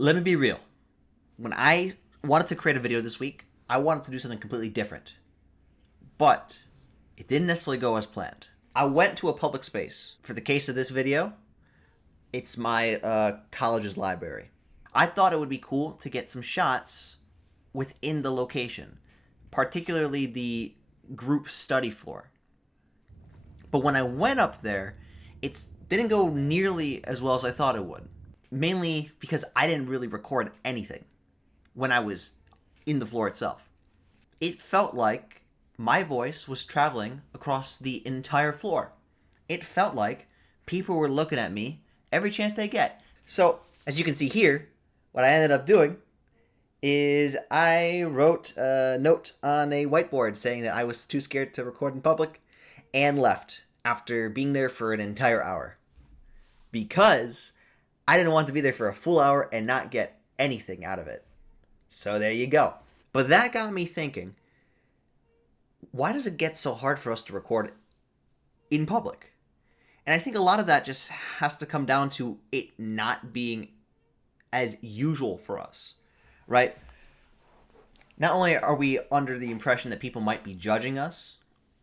Let me be real. When I wanted to create a video this week, I wanted to do something completely different. But it didn't necessarily go as planned. I went to a public space. For the case of this video, it's my college's library. I thought it would be cool to get some shots within the location, particularly the group study floor. But when I went up there, it didn't go nearly as well as I thought it would. Mainly because I didn't really record anything when I was in the floor itself. It felt like my voice was traveling across the entire floor. It felt like people were looking at me every chance they get. So, as you can see here, what I ended up doing is I wrote a note on a whiteboard saying that I was too scared to record in public and left after being there for an entire hour. Because I didn't want to be there for a full hour and not get anything out of it. So there you go. But that got me thinking, why does it get so hard for us to record in public? And I think a lot of that just has to come down to it not being as usual for us, right? Not only are we under the impression that people might be judging us,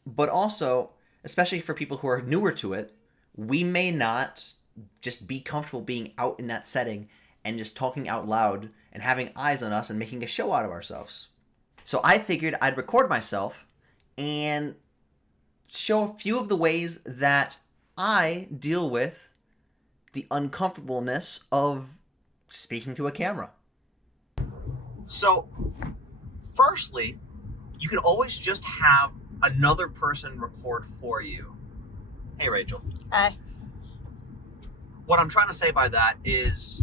but also, especially for people who are newer to it, we may not just be comfortable being out in that setting and just talking out loud and having eyes on us and making a show out of ourselves. So I figured I'd record myself and show a few of the ways that I deal with the uncomfortableness of speaking to a camera. So, firstly, you can always just have another person record for you. Hey, Rachel. Hi. What I'm trying to say by that is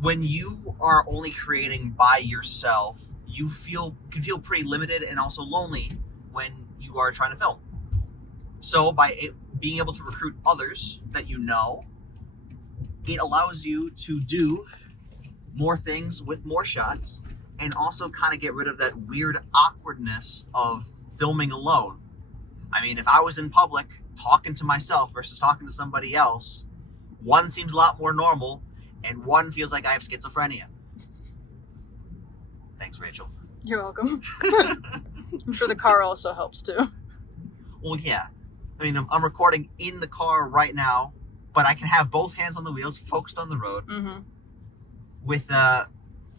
when you are only creating by yourself, you can feel pretty limited and also lonely when you are trying to film. So by being able to recruit others that you know, it allows you to do more things with more shots and also kind of get rid of that weird awkwardness of filming alone. I mean, if I was in public talking to myself versus talking to somebody else, one seems a lot more normal, and one feels like I have schizophrenia. Thanks, Rachel. You're welcome. I'm sure the car also helps too. Well, yeah. I mean, I'm recording in the car right now, but I can have both hands on the wheels, focused on the road, with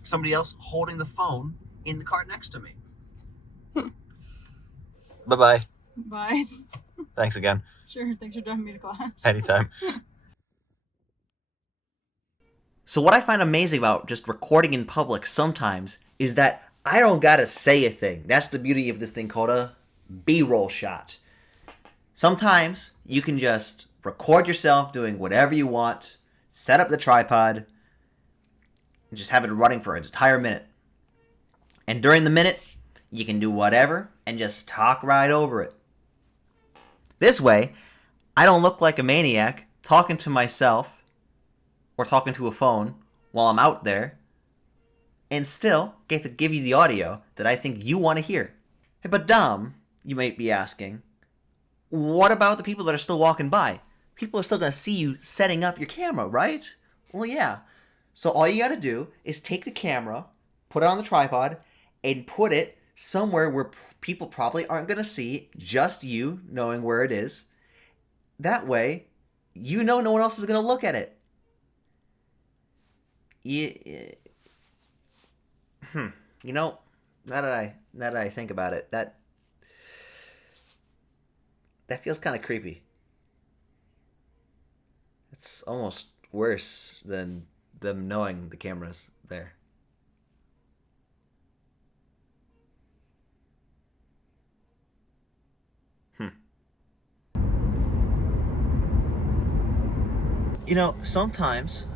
somebody else holding the phone in the car next to me. Bye-bye. Bye. Thanks again. Sure, thanks for driving me to class. Anytime. So what I find amazing about just recording in public sometimes is that I don't gotta say a thing. That's the beauty of this thing called a B-roll shot. Sometimes you can just record yourself doing whatever you want, set up the tripod, and just have it running for an entire minute. And during the minute, you can do whatever and just talk right over it. This way, I don't look like a maniac talking to myself or talking to a phone while I'm out there, and still get to give you the audio that I think you want to hear. Hey, but Dom, you might be asking, what about the people that are still walking by? People are still going to see you setting up your camera, right? Well, yeah. So all you got to do is take the camera, put it on the tripod, and put it somewhere where people probably aren't going to see, just you knowing where it is. That way, you know no one else is going to look at it. You know, now that I think about it, that feels kind of creepy. It's almost worse than them knowing the camera's there. You know, sometimes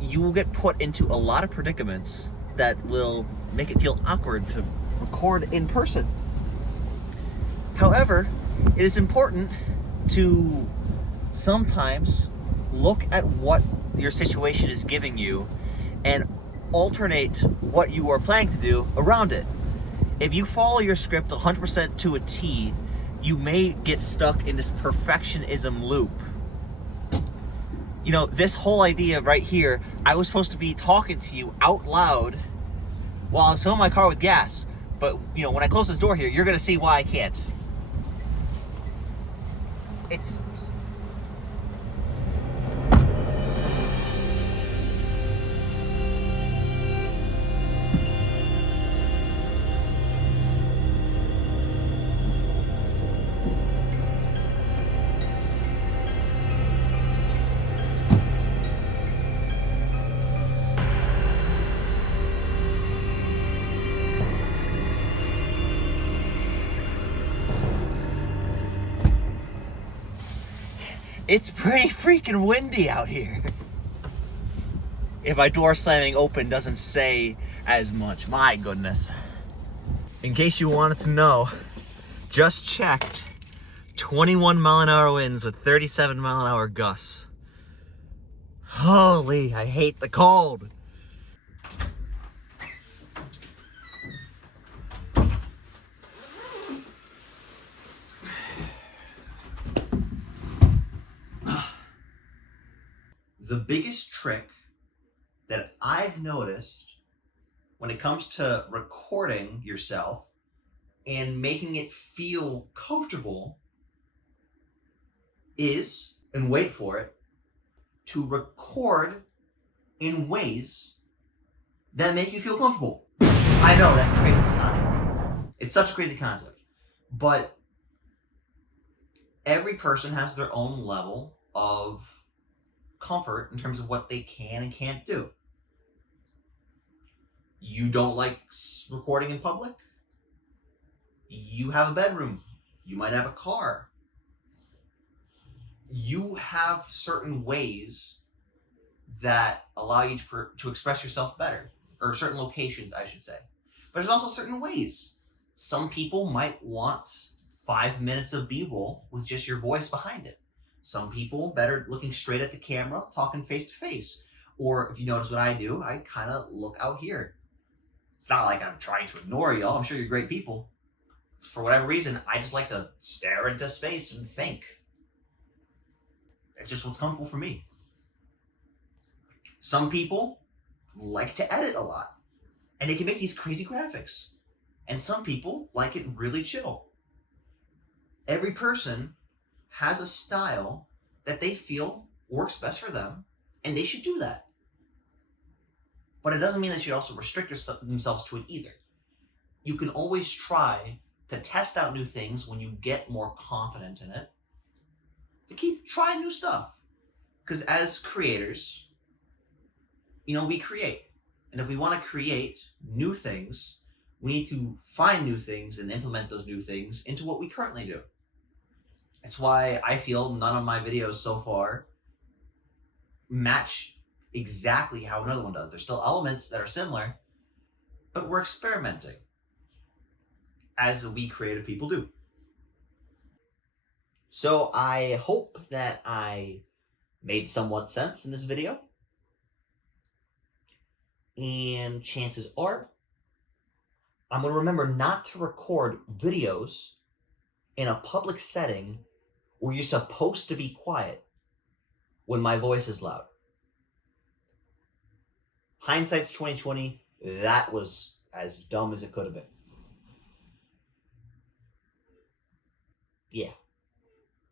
you will get put into a lot of predicaments that will make it feel awkward to record in person. However, it is important to sometimes look at what your situation is giving you and alternate what you are planning to do around it. If you follow your script 100% to a T, you may get stuck in this perfectionism loop. You know, this whole idea right here, I was supposed to be talking to you out loud while I'm filling my car with gas. But, you know, when I close this door here, you're gonna see why I can't. It's... It's pretty freaking windy out here. If my door slamming open doesn't say as much, my goodness. In case you wanted to know, just checked 21 mile an hour winds with 37 mile an hour gusts. Holy, I hate the cold. The biggest trick that I've noticed when it comes to recording yourself and making it feel comfortable is, and wait for it, to record in ways that make you feel comfortable. I know, that's a crazy concept. It's such a crazy concept. But every person has their own level of comfort in terms of what they can and can't do. You don't like recording in public? You have a bedroom. You might have a car. You have certain ways that allow you to express yourself better, or certain locations, I should say. But there's also certain ways. Some people might want 5 minutes of B-roll with just your voice behind it. Some people better looking straight at the camera, talking face to face. Or if you notice what I do, I kind of look out here. It's not like I'm trying to ignore y'all. I'm sure you're great people. For whatever reason, I just like to stare into space and think. It's just what's comfortable for me. Some people like to edit a lot, and they can make these crazy graphics. And some people like it really chill. Every person has a style that they feel works best for them, and they should do that. But it doesn't mean they should also restrict themselves to it either. You can always try to test out new things when you get more confident in it, to keep trying new stuff. Because as creators, you know, we create. And if we want to create new things, we need to find new things and implement those new things into what we currently do. That's why I feel none of my videos so far match exactly how another one does. There's still elements that are similar, but we're experimenting, as we creative people do. So I hope that I made somewhat sense in this video. And chances are, I'm going to remember not to record videos in a public setting where you're supposed to be quiet when my voice is loud. Hindsight's 2020, that was as dumb as it could have been. Yeah.